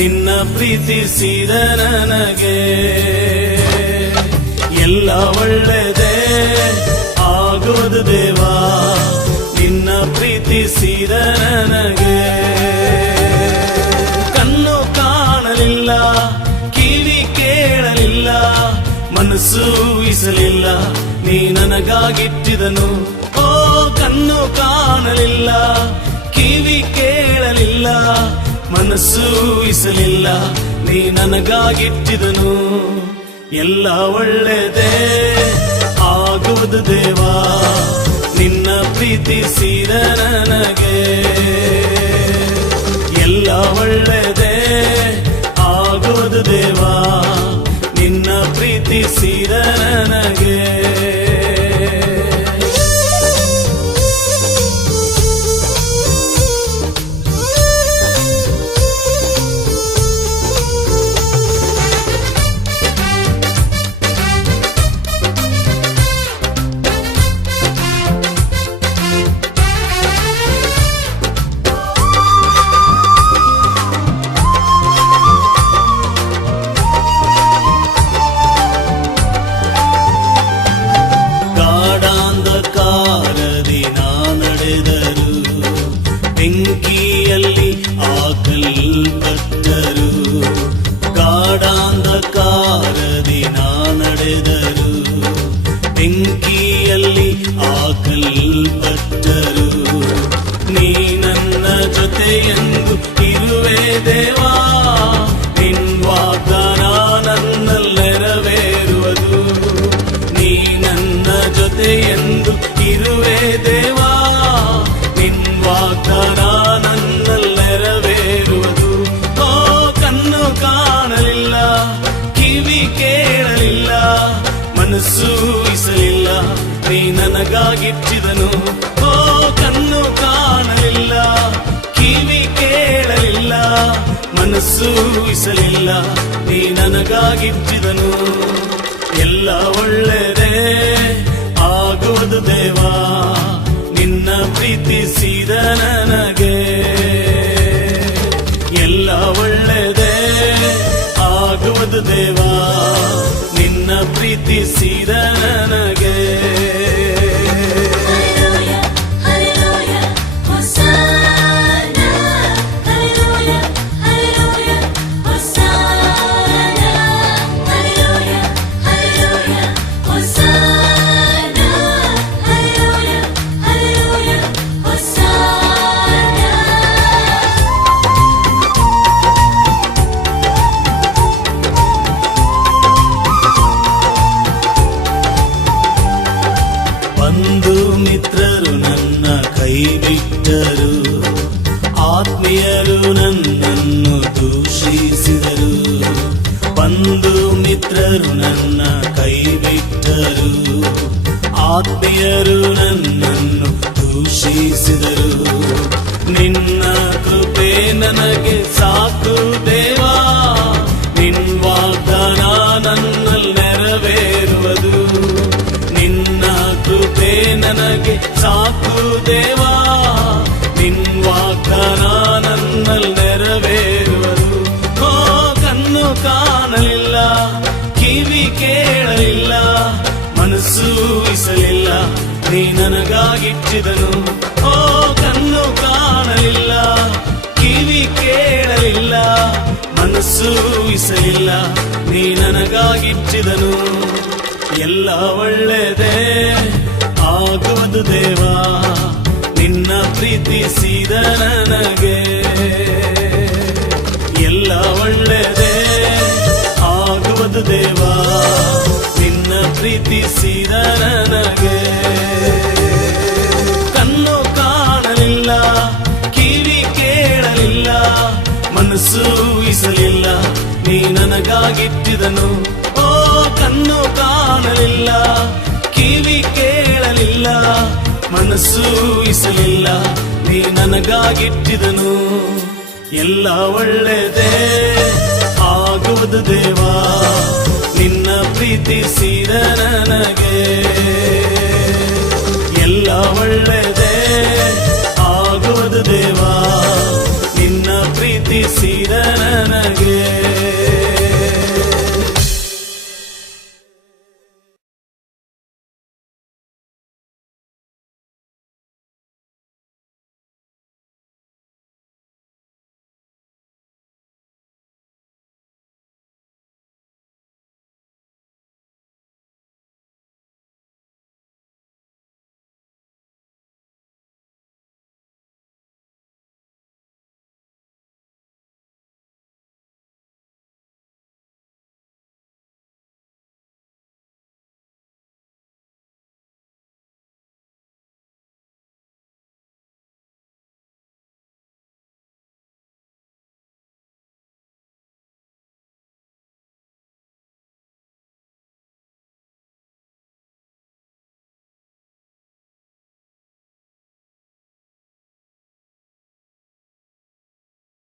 ನಿನ್ನ ಪ್ರೀತಿಸಿದ ನನಗೆ ಎಲ್ಲ ಒಳ್ಳೆದೆ ಆಗೋದು ದೇವಾ. ನಿನ್ನ ಪ್ರೀತಿಸಿದ ನನಗೆ ಕಣ್ಣು ಕಾಣಲಿಲ್ಲ, ಕಿವಿ ಕೇಳಲಿಲ್ಲ, ಮನಸ್ಸು ಇಸಲಿಲ್ಲ ನೀ ನನಗಾಗಿಟ್ಟಿದನು, ಓ ಕಣ್ಣು ಕಾಣಲಿಲ್ಲ, ಕಿವಿ ಕೇಳಲಿಲ್ಲ ಮನಸ್ಸು ಇಸಲಿಲ್ಲ, ನೀ ನನಗಾಗಿಟ್ಟಿದನು. ಎಲ್ಲ ಒಳ್ಳೆದೇ ಆಗುವುದು ದೇವಾ, ನಿನ್ನ ಪ್ರೀತಿಸಿದ ನನಗೆ. ಎಲ್ಲ ಒಳ್ಳೆದೇ ಆಗುವುದು ದೇವಾ, ನಿನ್ನ ಪ್ರೀತಿಸಿದ ನನಗೆ. കാടാന്തക്കാരൻ ಮನಸ್ಸು ಇಸಲಿಲ್ಲ. ನೀ ನನಗಾಗಿಟ್ಟಿದನು. ಓ, ಕಣ್ಣು ಕಾಣಲಿಲ್ಲ. ಕಿವಿ ಕೇಳಲಿಲ್ಲ. ಮನಸ್ಸು ಇಸಲಿಲ್ಲ. ನೀ ನನಗಾಗಿಟ್ಟಿದನು. ಎಲ್ಲ ಒಳ್ಳೆದೇ ಆಗುವುದು ದೇವಾ. ನಿನ್ನ ಪ್ರೀತಿಸಿದ ನನಗೆ. ಎಲ್ಲ ಒಳ್ಳೆದೇ ಆಗುವುದು ದೇವಾ. ಪ್ರೀತಿಸಿದ ನನಗೆ. ಬಂಧು ಮಿತ್ರರು ನನ್ನ ಕೈ ಬಿಟ್ಟರು ಆತ್ಮೀಯರು ನನ್ನನ್ನು ದೂಷಿಸಿದರು. ಬಂಧು ಮಿತ್ರರು ನನ್ನ ಕೈ ಬಿಟ್ಟರು ಆತ್ಮೀಯರು ನನ್ನನ್ನು ದೂಷಿಸಿದರು. ನಿನ್ನ ಕೃಪೆ ನನಗೆ ಸಾಕು ದೇವಾ. ಸಾಕು ದೇವಾ, ನಿನ್ ನನ್ನಲ್ಲಿ ನೆರವೇರುವರು. ಓ ಕಣ್ಣು ಕಾಣಲಿಲ್ಲ, ಕಿವಿ ಕೇಳಲಿಲ್ಲ, ಮನಸ್ಸು ಇಸಲಿಲ್ಲ ನೀ ನನಗಾಗಿಟ್ಟಿದನು. ಓ ಕಣ್ಣು ಕಾಣಲಿಲ್ಲ, ಕಿವಿ ಕೇಳಲಿಲ್ಲ, ಮನಸ್ಸು ಇಸಲಿಲ್ಲ ನೀ ನನಗಾಗಿಟ್ಟಿದನು. ಎಲ್ಲ ಒಳ್ಳೆದೇ ದೇವಾ, ನಿನ್ನ ಪ್ರೀತಿಸಿದ ನನಗೆ. ಎಲ್ಲ ಒಳ್ಳೆದೇ ಆಗುವುದು ದೇವಾ, ನಿನ್ನ ಪ್ರೀತಿಸಿದ ನನಗೆ. ಕಣ್ಣು ಕಾಣಲಿಲ್ಲ, ಕಿವಿ ಕೇಳಲಿಲ್ಲ, ಮನಸ್ಸು ಇಸಲಿಲ್ಲ ನೀ ನನಗಾಗಿಟ್ಟಿದನು. ಮನಸ್ಸು ಇಸಲಿಲ್ಲ. ನೀ ನನಗಾಗಿಟ್ಟಿದನು. ಎಲ್ಲ ಒಳ್ಳೆದೇ ಆಗುವುದು ದೇವಾ. ನಿನ್ನ ಪ್ರೀತಿಸಿದ ನನಗೆ. ಎಲ್ಲ ಒಳ್ಳೆದೇ ಆಗುವುದು ದೇವಾ. ನಿನ್ನ ನಿನಗೆ.